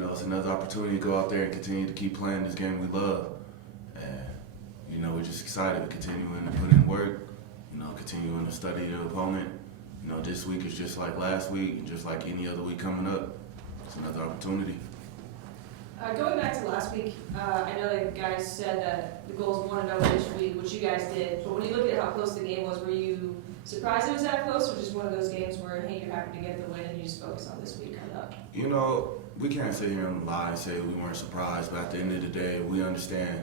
it's another opportunity to go out there and continue to keep playing this game we love. And, we're just excited, continuing to put in work, continuing to study the opponent. This week is just like last week and just like any other week coming up. It's another opportunity. Going back to last week, I know that guys said that the goal is 1-0 this week, which you guys did. But when you look at how close the game was, were you surprised it was that close, or just one of those games where, hey, you're happy to get the win and you just focus on this week coming up? We can't sit here and lie and say we weren't surprised, but at the end of the day, we understand,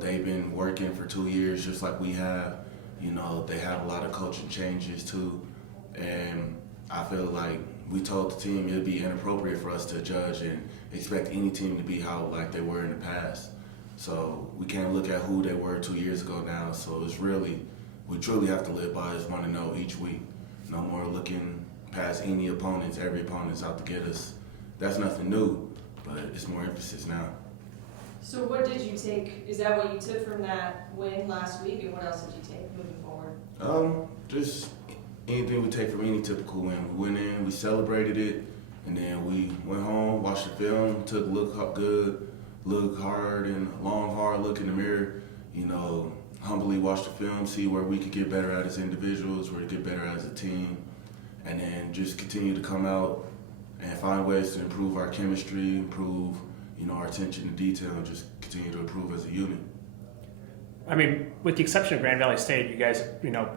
they've been working for 2 years just like we have. They have a lot of coaching changes too. And I feel like we told the team it'd be inappropriate for us to judge and expect any team to be how like they were in the past. So we can't look at who they were 2 years ago now. So we truly have to live by is 1-0 each week. No more looking past any opponents. Every opponent's out to get us. That's nothing new, but it's more emphasis now. So what did you take? Is that what you took from that win last week, and what else did you take moving forward? Just anything we take from any typical win. We went in, we celebrated it, and then we went home, watched the film, took a look good, look hard, and a long, hard look in the mirror. Humbly watch the film, see where we could get better at as individuals, where we get better as a team, and then just continue to come out and find ways to improve our chemistry, improve, our attention to detail, and just continue to improve as a unit. I mean, with the exception of Grand Valley State, you guys,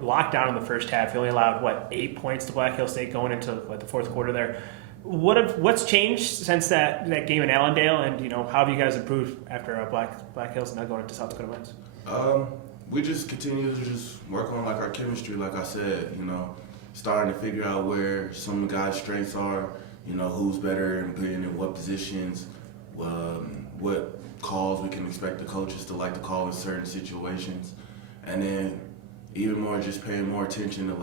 locked down in the first half. You only allowed, 8 points to Black Hill State going into the fourth quarter there. What's changed since that game in Allendale, and how have you guys improved after Black Hills now going into South Dakota Mines? We just continue to just work on our chemistry, like I said. Starting to figure out where some of the guys' strengths are. Who's better and playing in what positions, what calls we can expect the coaches to like to call in certain situations, and then even more just paying more attention to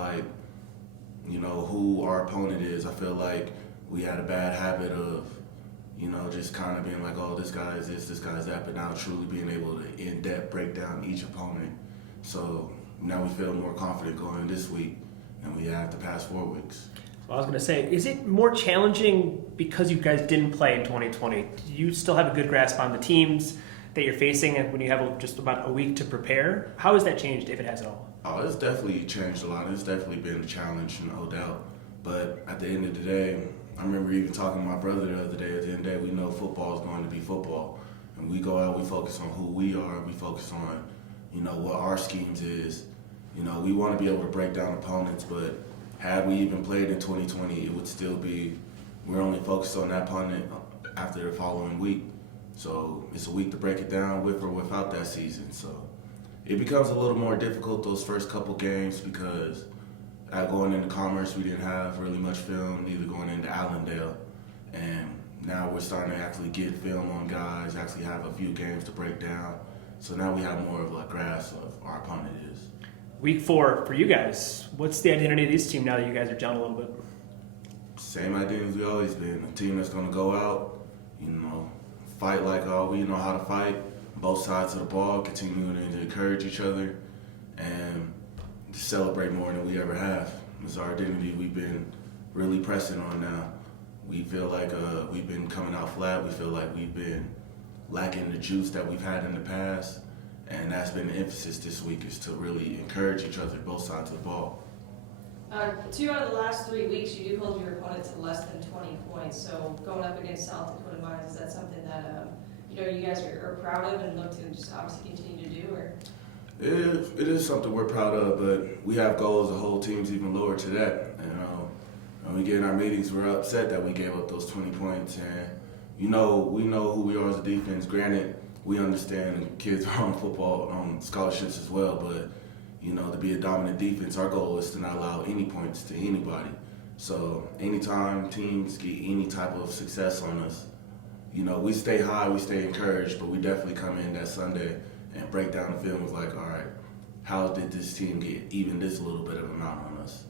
who our opponent is. I feel like we had a bad habit of just kind of being like, oh, this guy is this guy's that, but now truly being able to in-depth break down each opponent. So now we feel more confident going this week than we have the past 4 weeks. I was going to say, is it more challenging because you guys didn't play in 2020? Do you still have a good grasp on the teams that you're facing when you have just about a week to prepare? How has that changed, if it has at all? Oh, it's definitely changed a lot. It's definitely been a challenge, no doubt. But at the end of the day, I remember even talking to my brother the other day. At the end of the day, we know football is going to be football. And we go out, we focus on who we are. We focus on, what our schemes is. We want to be able to break down opponents, but had we even played in 2020, it would still be, we're only focused on that opponent after the following week. So it's a week to break it down with or without that season. So it becomes a little more difficult those first couple games because going into Commerce, we didn't have really much film, neither going into Allendale. And now we're starting to actually get film on guys, actually have a few games to break down. So now we have more of a grasp of our opponent is. Week 4 for you guys. What's the identity of this team now that you guys are gelling a little bit? Same identity as we always been. A team that's going to go out, fight like we know how to fight, both sides of the ball, continuing to encourage each other, and to celebrate more than we ever have. It's our identity we've been really pressing on now. We feel like we've been coming out flat. We feel like we've been lacking the juice that we've had in the past. And that's been the emphasis this week, is to really encourage each other, both sides of the ball. 2 out of the last 3 weeks, you do hold your opponent to less than 20 points. So going up against South Dakota Mines, is that something that you guys are proud of and look to just obviously continue to do? Or? It is something we're proud of, but we have goals to hold teams even lower to that. When we get in our meetings, we're upset that we gave up those 20 points. And we know who we are as a defense. Granted, we understand kids are on football scholarships as well, but to be a dominant defense, our goal is to not allow any points to anybody. So anytime teams get any type of success on us, we stay high, we stay encouraged, but we definitely come in that Sunday and break down the film with all right, how did this team get even this little bit of amount on us?